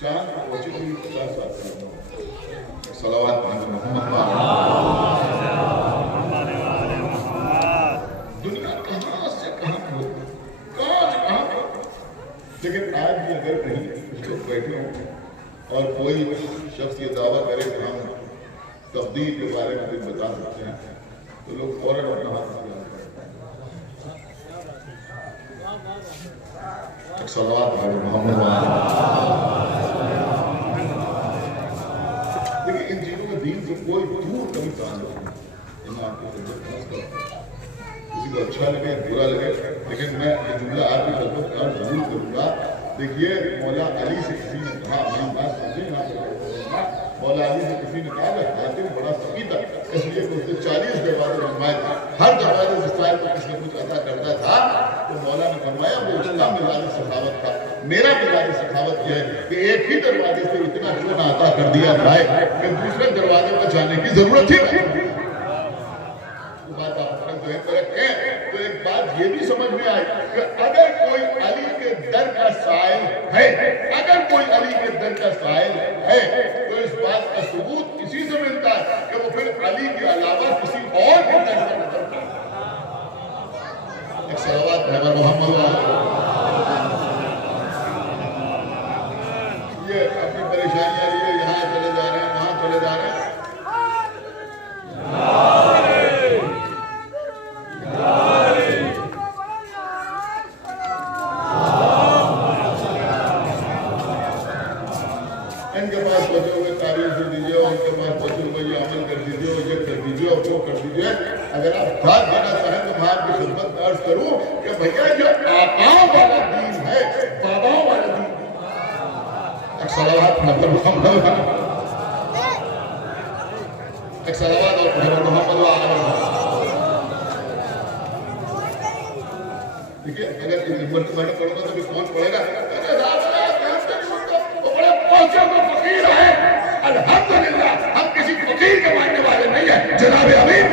چاند کو پہنچے کے لیے 50 سال کا صلوات پڑھیں محمد. دنیا کہاں سے کہاں ہو، کہاں سے کہاں ہو. لیکن آج بھی اگر کہیں کچھ لوگ بیٹھے ہوں اور کوئی شخص یہ دعویٰ کرے کہ ہم تبدیل کے بارے میں کچھ بتا سکتے ہیں تو لوگ فوراً اپنا ہاتھ اختیار کرتے ہیں. صلوات پڑھیں محمد. دیکھیں ان چیزوں میں دین سے کوئی دور کبھی تعلق نہیں. میں آپ کی خدمت میں کسی کو اچھا لگے برا لگے لیکن میں یہ جملہ آپ کی خدمت کا ضرور کروں گا. دیکھیے مولا علی سے کسی نے کہا، میں بات سمجھے مولا علی سے کسی نے کہا کہ حاتم بڑا سخی تھا اس لیے کہ اس نے 40 دروازے بنوائے تھے، ہر دروازے سے سائل کو کچھ نہ کچھ عطا کرتا تھا. تو مولا نے فرمایا وہ اس کا مزاج سخاوت تھا. میرا مزاج سخاوت یہ ہے کہ ایک ہی دروازے سے اتنا کیوں نہ عطا کر دیا جائے کہ دوسرے دروازے پر جانے کی ضرورت ہی نہیں. بات آپ اپنے ذہن میں رکھیں تو ایک بات یہ بھی سمجھ میں آئی کہ اگر کوئی علی کے در کا سائل ہے، اگر کوئی علی کے در کا سائل ہے تو اس بات کا ثبوت اسی سے ملتا ہے کہ وہ پھر علی کے علاوہ کسی اور کے در کا نظر کرتا ہے. ایک صلوات ہے محمد. یہ اپنی پریشانیاں لیے یہاں چلے جا رہے ہیں وہاں چلے جا رہے ہیں. ان کے پاس بچے ہوئے تعریف دے دیجیے، ان کے پاس بچے ہوئے یہ عمل کر دیجیے، یہ کر دیجیے اور وہ کر دیجیے. اگر آپ بات دینا چاہیں تو میں آپ کی خدمت میں عرض کروں کہ بھیا یہ آقاؤں والا دین ہے، باباؤں والا دین. ایک صلوات محمد، ایک صلوات اور محمد. دیکھیے اگر ان نمبر کو میں نے پڑھوں گا تو بھی کون پڑھے گا؟ فقیر ہے الحمدللہ، ہم کسی فقیر کے ماننے والے نہیں ہیں. جناب حبیب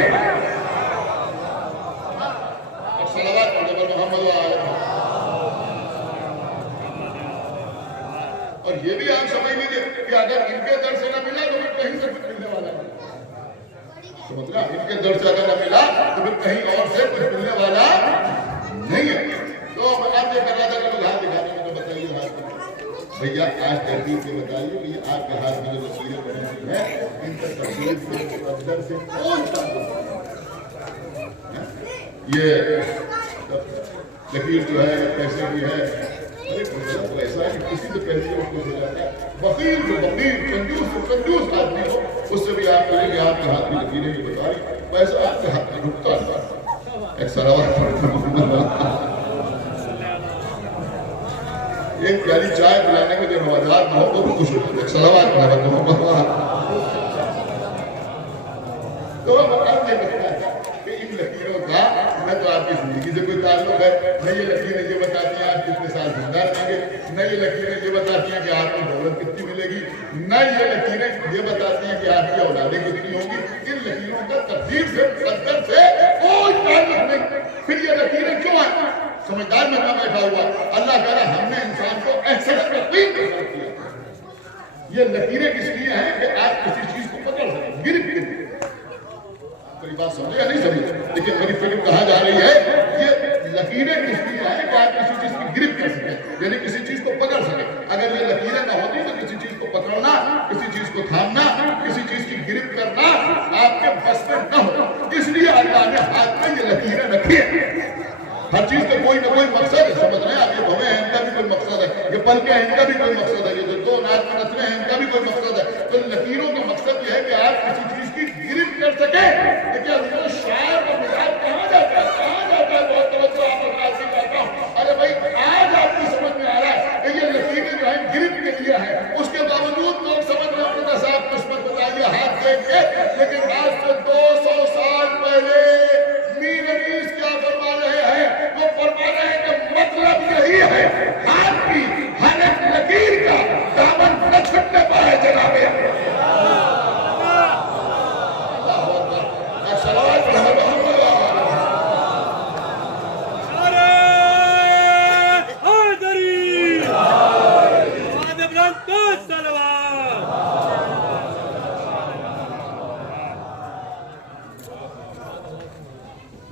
صلوات محمد. اور یہ بھی آپ سمجھ لیجیے کہ اگر ان کے در سے نہ ملا تو پھر کہیں سے کچھ ملنے والا نہیں. سمجھ رہا، ان کے در سے اگر نہ ملا تو پھر کہیں اور سے کچھ ملنے والا نہیں ہے. تو آپ یہ کر رہا تھا کہ ہاتھ دکھانے میں تو بتائیے ہاتھ بھیا آج تحقیق کے بتائیے کہ یہ آپ کے ہاتھ میں جو لکیریں بنی ہوئی ہیں ان کا تقدیر کے مقدر سے کوئی تعلق نہیں. یہ لکیر جو ہے پیسے کی ہے، ارے تو ایسا ہے کہ کسی سے پیسے ہو جاتا ہے. فقیر جو فقیر، کنجوس آدمی ہو اس سے بھی آپ کہیں کہ آپ کے ہاتھ کی لکیریں ہی بتا رہی، پیسہ آپ کے ہاتھ میں رکتا ہے. ایک سراوات ایک پیالی چائے پلانے میں جو نوازات نہ ہو تو خوش ہو جاتے. ایک سراوات تو اب یہ بتایا کہ ان لکیروں کا نہ تو آپ کی زندگی سے کوئی تعلق ہے، نہ یہ لکیریں یہ بتاتی ہیں آپ کتنے سال زندہ رہیں گے، نہ یہ لکیریں یہ بتاتی ہیں کہ آپ کو دولت کتنی ملے گی، نہ یہ لکیریں یہ بتاتی ہیں کہ آپ کی اولادیں کتنی ہوں گی. ان لکیروں کا تقدیر سے مقدر سے کوئی تعلق نہیں. پھر یہ لکیریں کیوں آئیں؟ سمجھدار میں نہ بیٹھا ہوا اللہ کہہ رہا ہم نے انسان کو احسن تقدیر کا خلق کیا. یہ لکیریں کس لیے ہیں کہ آپ کسی چیز کو پکڑ سکیں، گرفت کے لیے. میری بات سمجھے یا نہیں سمجھے؟ لیکن میری فکر کہاں جا رہی ہے، یہ لکیریں کس لیے ہیں کہ آپ کسی چیز کی گرفت کر سکیں، یعنی کسی چیز کو پکڑ سکیں. اگر یہ لکیریں نہ ہوتی تو کسی چیز کو پکڑنا، کسی چیز کو تھامنا، کسی چیز کی گرفت کرنا آپ کے بس میں نہ ہو. اس لیے اللہ نے ہاتھ میں یہ لکیریں رکھی ہیں. ہر چیز کا کوئی نہ کوئی مقصد ہے. سمجھ رہے ہیں آپ؟ یہ بھویں ہیں ان کا بھی کوئی مقصد ہے، یہ پلکیں ہیں ان کا بھی کوئی مقصد ہے، یہ جو دو ناک میں نتنے ہیں ان کا بھی کوئی مقصد ہے. تو لکیروں کا مقصد یہ ہے کہ آپ کسی چیز کی گرفت کر سکیں. دیکھیے اب شاعر کا مزاج کہاں جاتا ہے، کہاں جاتا ہے، بہت توجہ آپ کو سے کہتا ہوں. ارے بھائی آج آپ کی سمجھ میں آ رہا ہے کہ یہ لکیریں جو ہیں گرفت کے لیے ہیں، اس کے باوجود لوگ سمجھ رہے ہیں کہ صاحب قسمت بتائیے ہاتھ دیکھ کے. لیکن آج سے 200 سال پہلے میر انیس کیا فرما رہے ہیں؟ وہ فرما رہے ہیں کہ مطلب یہی ہے ہاتھ کی ہر ایک لکیر کا دامن نہ چھٹنے پائے جناب.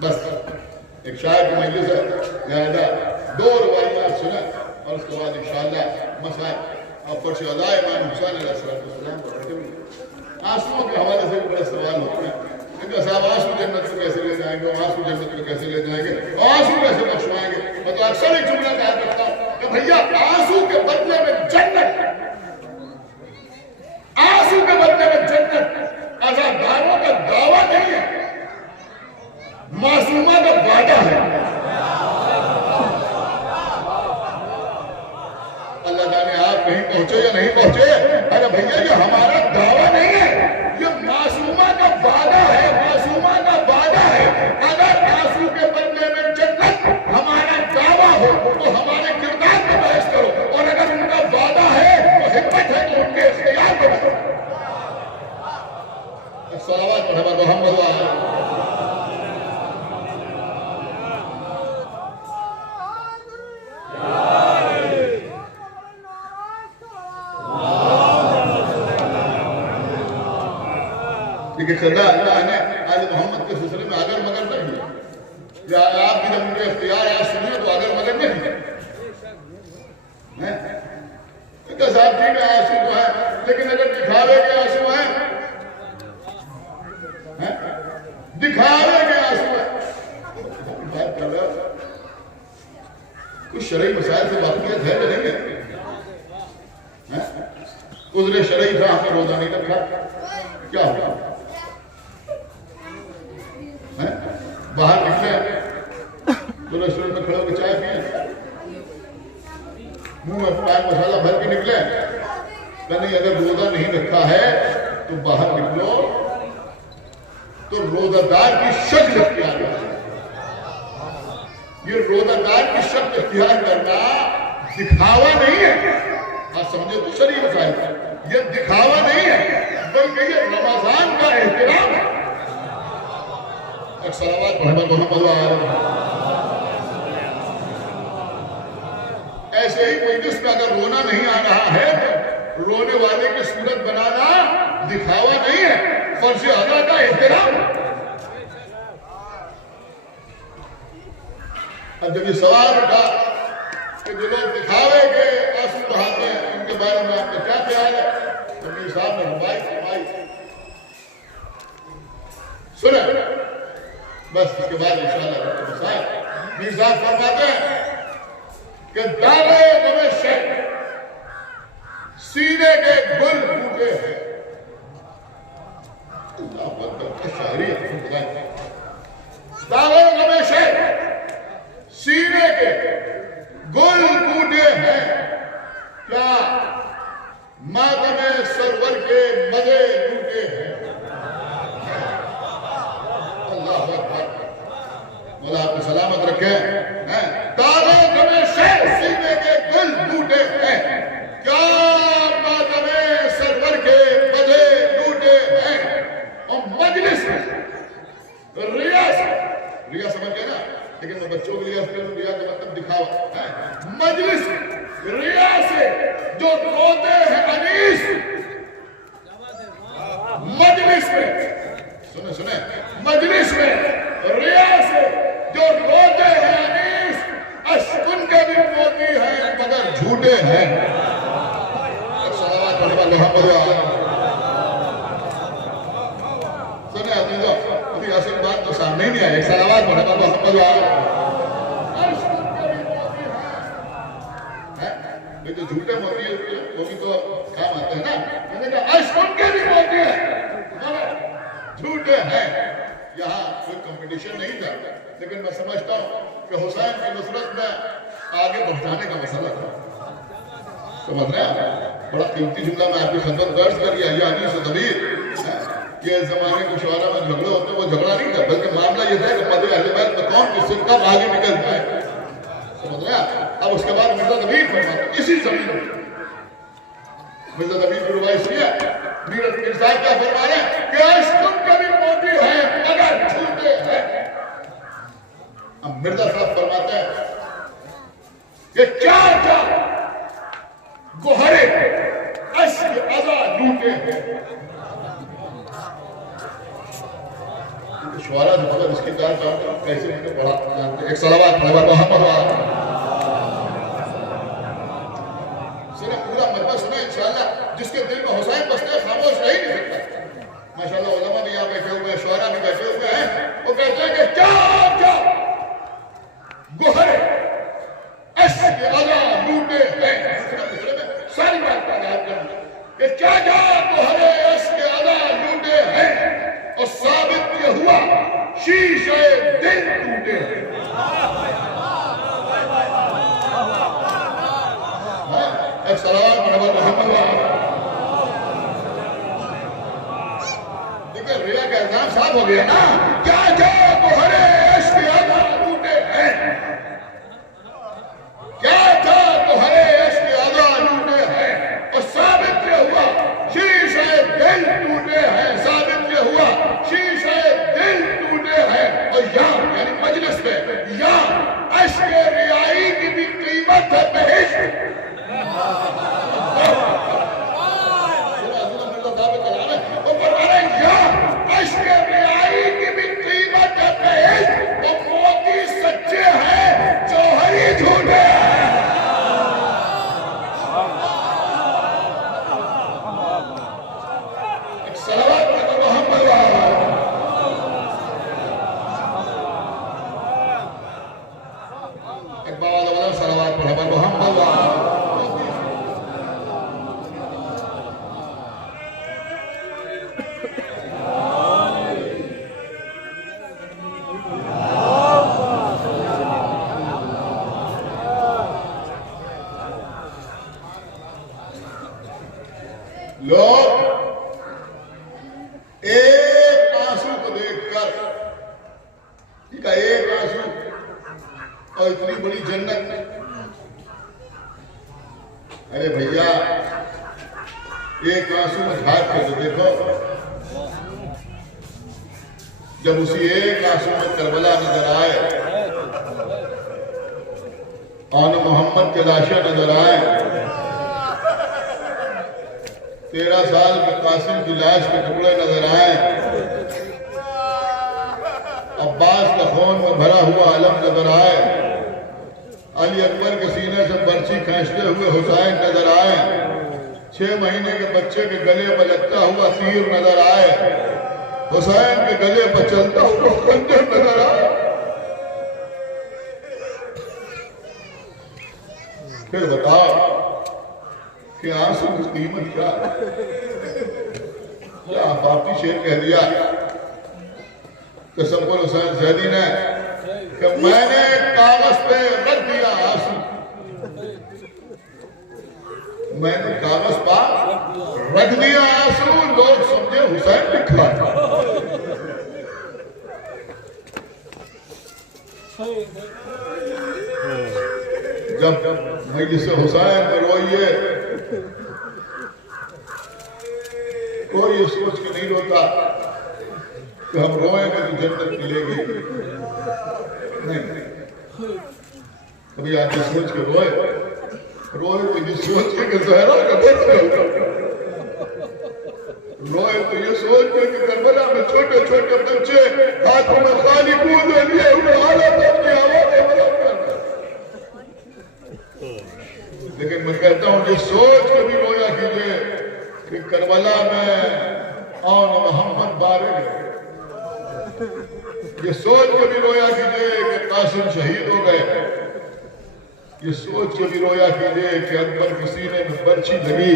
بس ایک شاعر کی مجلس ہے، لہذا 2 روایات سنیں اور اس کے بعد انشاءاللہ مسائل اور فرش ادائے امام حسین علیہ السلام کو پڑھتے ہوئے آنسوؤں کے حوالے سے بڑے سوال ہوتے ہیں. ان کا صاحب آنسو جنت کو کیسے لے جائیں گے، آنسو جنت کو کیسے لے جائیں گے، آنسو کیسے بخشوائیں گے. میں تو اکثر ایک جملہ کہا کرتا ہوں کہ بھیا آنسو کے بدلے میں جنت، آنسو کے بدلے میں جنت عزاداروں کا دعویٰ نہیں ہے، معصومہ کا وعدہ ہے. اللہ جانے آپ کہیں پہنچے یا نہیں پہنچے. ارے بھیا یہ ہمارا دعویٰ نہیں ہے، یہ معصومہ کا وعدہ ہے، معصومہ کا وعدہ ہے. اگر آنسو کے بدلے میں جنت ہمارا دعویٰ ہو تو ہمارے کردار پہ بحث کرو، اور اگر ان کا وعدہ ہے تو ہمت ہے تو ان کے اختیار پہ کرو. صلوات پڑھو محمد وآلہ. لیکن خدا اللہ نے آل محمد کے سلسلے میں اگر مگر نہ کیا. یا آپ بھی جب ان کے اختیار آج سنیے تو اگر مگر نہ کیا. کہ صاحب ٹھیک ہے آنسو تو ہے، لیکن اگر دکھاوے کے آنسو ہیں، دکھاوے کے آنسو ہیں، بات کر رہا ہے کچھ شرعی مسائل سے واقعیت ہے نہیں ہے. عذر شرعی تھا ہمیں روزہ نہیں رکھا، کیا ہوگا؟ باہر نکلے تو ریسٹورنٹ میں کھڑے ہو کے چائے پیے، منہ میں پان مسالہ بھر کے نکلے کہ نہیں اگر روزہ نہیں رکھا ہے تو باہر نکلو تو روزہ دار کی شکل اختیار کرنا. یہ روزہ دار کی شکل اختیار کرنا دکھاوا نہیں ہے. آپ سمجھے تو شرعی مسائل یہ دکھاوا نہیں ہے بلکہ یہ رمضان کا احترام ہے. صلوات محمد محمد وآلہ. ایسے ہی مجلس میں اگر رونا نہیں آ رہا ہے تو رونے والے کی صورت بنانا دکھاوا نہیں ہے، فرض ادا کا احترام. اب جب یہ سوال اٹھا کہ جو لوگ دکھاوے کے آنسو بہاتے ہیں ان صاحب نے رہنمائی فرمائی. سنیں بس اس کے بعد انشاءاللہ میر صاحب فرماتے ہیں کہ دعوے غم شہر سینے کے گل پھوٹے ہیں. اللہ اکبر کا شاعری ہے. دعوے غم شہر سینے کے گل پھوٹے ہیں کیا ماتم سرور کے مزے لوٹے ہیں. اللہ اکبر. مولا آپ کو سلامت رکھے. دعوے غم شہر سینے کے گل پھوٹے ہیں کیا ماتم سرور کے مزے لوٹے ہیں. اور مجلس ریا سمجھ گئے نا, لیکن میں بچوں کے لیے ریا کا مطلب دکھاوا. مجلس ریا سے جو روتے ہیں انیس, مجلس میں سنیں مجلس میں ریا سے جو روتے ہیں انیس, اشکن کے بھی موتی ہیں مگر جھوٹے ہیں. صلوات محمد سنیں عزیزو, ابھی اصل بات تو سامنے نہیں آئی. صلوات محمد جو جھوٹے موتی ہیں وہ بھی تو کام آتے ہیں نا. میں نے کہا اشکن کے بھی موتی ہیں مگر جھوٹے ہیں. یہاں کوئی کمپٹیشن نہیں تھا, لیکن میں سمجھتا ہوں کہ حسین کی نصرت میں آگے بڑھانے کا مسئلہ تھا. سمجھ رہے ہیں؟ بڑا قیمتی جملہ میں آپ کی خدمت درج کر لیا. یہ انیس و ضمیر, یہ زمانے کے شعراء میں جھگڑے ہوتے ہیں, وہ جھگڑا نہیں تھا بلکہ معاملہ یہ تھا کہ مدعی اہل بیت میں کون کس سے کب آگے نکل جائے. سمجھ رہے ہیں؟ اب اس کے بعد مرزا ضمیر فرماتے اسی زمین میں مرزا ضمیر کی روائی سنیے. میر صاحب کیا فرما رہے ہیں کہ اشکن کے بھی موتی ہیں مگر جھوٹے ہیں. اب مرزا صاحب فرماتے ہیں کہ کیا گوہرے اشک ادا لوٹے ہیں. شعراء جو مطلب اس کی دار کیسے میں نے پڑھا جانتے. ایک صلوات محمد سنیں پورا مطلب سنیں انشاءاللہ. جس کے دل میں حسین بستے خاموش رہ ہی نہیں سکتا. ماشاءاللہ علماء بھی یہاں بیٹھے ہوئے ہیں, شعراء بھی بیٹھے ہوئے ہیں. وہ کہتے ہیں کہ کیا گوہرے اشک ادا لوٹے ہیں. ساری بات کا یاد کرنا کہ کیا گوہرے اشک ادا لوٹے ہیں اور ثابت یہ ہوا شیشے دل ٹوٹے ہیں. ایک صلوات محمد دیکھیں ریا کا الزام صاف ہو گیا نا. کیا گوہرے اشک ادا لوٹے ہیں, کیا گوہرے اشک ادا لوٹے ہیں اور ثابت یہ ہوا شیشے دل ٹوٹے ہیں. ثابت یہ ہوا شیشے دل ٹوٹے ہیں. اور یہاں یعنی مجلس میں یہاں اشک ریائی کی بھی قیمت ہے بہشت. اشک ریائی کی بھی قیمت ہے بہشت. وہ موتی سچے ہیں جوہری جھوٹے ہیں. صلوات محمد اقبال والا صلوات محمد لوگ ایک آنسو کو دیکھ کر ایک آنسو اور اتنی بڑی جنت. ارے بھیا ایک آنسو میں جھانک کر تو دیکھو. جب اسی ایک آنسو میں کربلا نظر آئے, آن محمد کے لاشیں نظر آئے, 13 سال کے قاسم کی لاش کے ٹکڑے نظر آئے, عباس کا خون میں بھرا ہوا علم نظر آئے, علی اکبر کے سینے سے برچی کھینچتے ہوئے حسین نظر آئے, 6 مہینے کے بچے کے گلے پر لگتا ہوا تیر نظر آئے، حسین کے گلے پر چلتا ہوا خنجر نظر آئے، پھر بتاؤ کہ آنسو کی قیمت کیا ہے؟ کیا آفاقی شعر کہہ دیا قسم کو حسین زیدی نے کہ میں نے کاغذ پہ رکھ دیا آنسو، میں نے کاغذ پر رکھ دیا آنسو، لوگ سمجھے حسین لکھا تھا۔ جب مجلس حسین میں روئیے، کوئی یہ سوچ کے نہیں روتا کہ ہم روئیں گے تو جنت ملے گی، نہیں، کبھی آپ یہ سوچ کے روئے تو یہ سوچ کے کہ زہرا کا بچہ ہوگا، روئے تو یہ سوچ کے کہ کربلا میں چھوٹے چھوٹے بچے ہاتھوں میں خالی بوندے لیے ہوئے حالت اپنی آوازیں بلند کر رہے ہیں۔ لیکن میں کہتا ہوں یہ سوچ کے بھی رویا کیجئے کہ کربلا میں آن محمد بارے گئے، یہ سوچ کے بھی رویا کیجئے کہ قاسم شہید ہو گئے، یہ سوچ کے بھی رویا کیجئے کہ اکبر کے سینے میں برچھی لگی،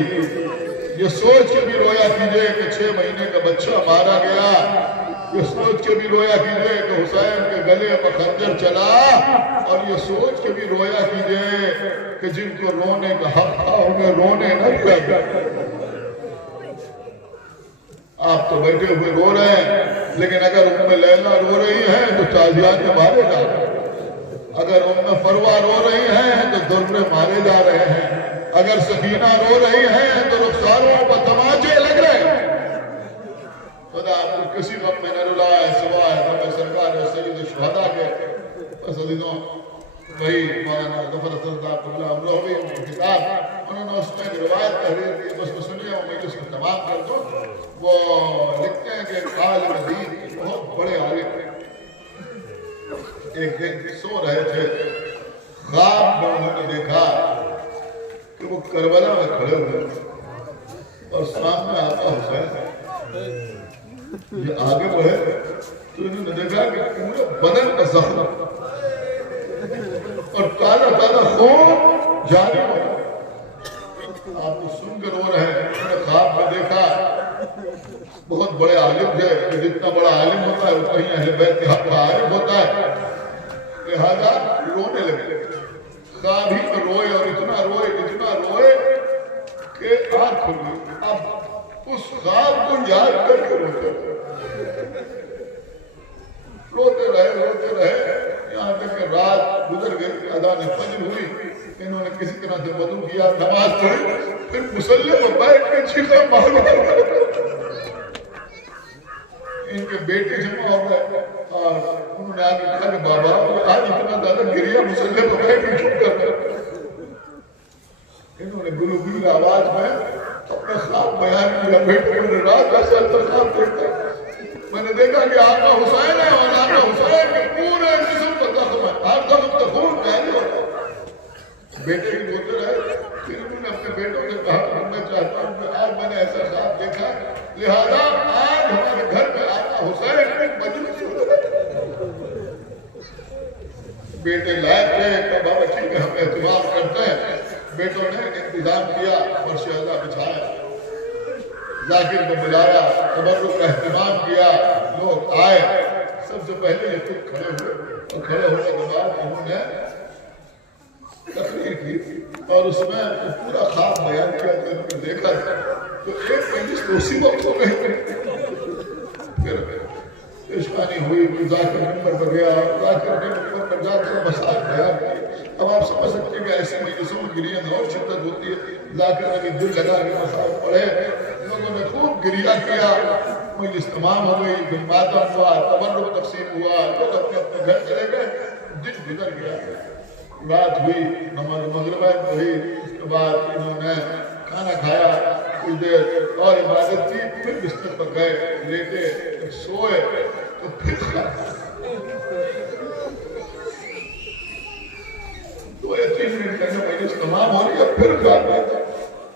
یہ سوچ کے بھی رویا کیجئے کہ 6 مہینے کا بچہ مارا گیا، یہ سوچ کے بھی رویا کیجئے کہ حسین کے گلے پر خنجر چلا، اور یہ سوچ کے بھی رویا کیجئے کہ جن کو رونے کا حق تھا انہیں رونے نہ دیا گیا۔ آپ تو بیٹھے ہوئے رو رہے ہیں، لیکن اگر ام لیلا رو رہی ہیں تو تازیات میں مارے جا رہے ہیں، اگر ام فروہ رو رہی ہیں تو درے مارے جا رہے ہیں، اگر سکینہ رو رہی ہیں تو رخساروں پر تماچے لگ رہے ہیں۔ خدا آپ کو کسی غم میں نہ رلائے سوائے غم سرکار سید الشہداء کے۔ بس عزیزوں، وہی مولانا ظفر حسن صاحب اللہ امروہوی کتاب، انہوں نے اس میں ایک روایت تحریر کی، بس میں سنیے میں اس کو تمام کر دوں۔ وہ لکھتے ہیں کہ عالم دین بہت بڑے عالم ایک دن سو رہے تھے، خواب میں انہوں نے دیکھا کہ وہ کربلا میں کھڑے ہوئے اور سامنے آقا حسین، یہ آگے بڑھے تو انہوں نے دیکھا کہ پورے بدن کا زخم اور تازہ تازہ خون جاری ہو رہا ہے۔ آپ کو سن کر رو رہے ہیں، انہوں نے خواب میں دیکھا بہت بڑے عالم تھے، کہ جتنا بڑا عالم ہوتا ہے اتنا ہی اہل بیت کے حق کا عالم ہوتا ہے، لہذا رونے لگے، خواب ہی میں روئے اور اتنا روئے کہ آنکھ کھل گئی۔ اب اس خواب کو یاد کر کے روتے رہے یہاں تک کہ رات گزر گئی، اذان فجر ہوئی، انہوں نے کسی طرح سے وضو کیا، نماز پڑھی، پھر مصلی پر بیٹھ کے چیخا مار ان کے بیٹے جمع ہو گئے اور انہوں نے آگے کہا کہ بابا آج اتنا زیادہ گریا مصلی پر بیٹھ کے چپ کر رہے۔ انہوں نے گلوگل آواز میں اپنا خواب بیان کیا، بیٹھ کے انہوں نے رات کا سر خواب دیکھا، میں نے دیکھا کہ آقا حسین ہے اور آقا حسین کے پورے جسم پر زخم ہے، ہر زخم کا خون جاری ہوتا ہے۔ بیٹے بھی روتے رہے، پھر انہوں نے اپنے بیٹوں سے کہا کہ میں چاہتا ہوں کہ آج میں نے ایسا خواب دیکھا، لہذا آج ہمارے گھر میں آقا حسین ایک مجلس ہو رہا ہے۔ بیٹے لائق تھے کہ بابا ٹھیک ہے ہم اہتمام کرتے ہیں، بیٹوں نے انتظام کیا، فرش اعلیٰ بچھایا، ذاکر کو بلایا، تبرک کا اہتمام کیا، لوگ آئے، سب سے پہلے یہ خود کھڑے ہوئے اور کھڑے ہونے کے بعد انہوں نے تقریر کی اور اس میں پورا خواب بیان کیا کہ انہوں نے دیکھا تو ایک مجلس تو اسی وقت ہو گئی، پھر پیشکانی ہوئی، ذاکر ممبر پر گیا، ذاکر نے ممبر پر جا کر مسائل بیان کی۔ اب آپ سمجھ سکتے ہیں کہ ایسے مجلسوں میں گریہ میں اور شدت ہوتی ہے، ذاکر نے بھی دل لگا کے مسائل پڑھے، لوگوں نے خوب گریہ کیا، مجلس تمام ہو گئی، پھر ماتم ہوا، تبرک تقسیم ہوا، لوگ اپنے اپنے گھر چلے گئے، دن گزر گیا، رات ہوئی، مغرب ہوئی، اس کے بعد انہوں نے کھانا کھایا، کچھ دیر اور عبادت کی، پھر بستر پر گئے، لیٹے، سوئے تو پھر خواب 2 یا 3 منٹ کرنے مجلس تمام ہو رہی ہے، پھر خواب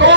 2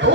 2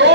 2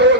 2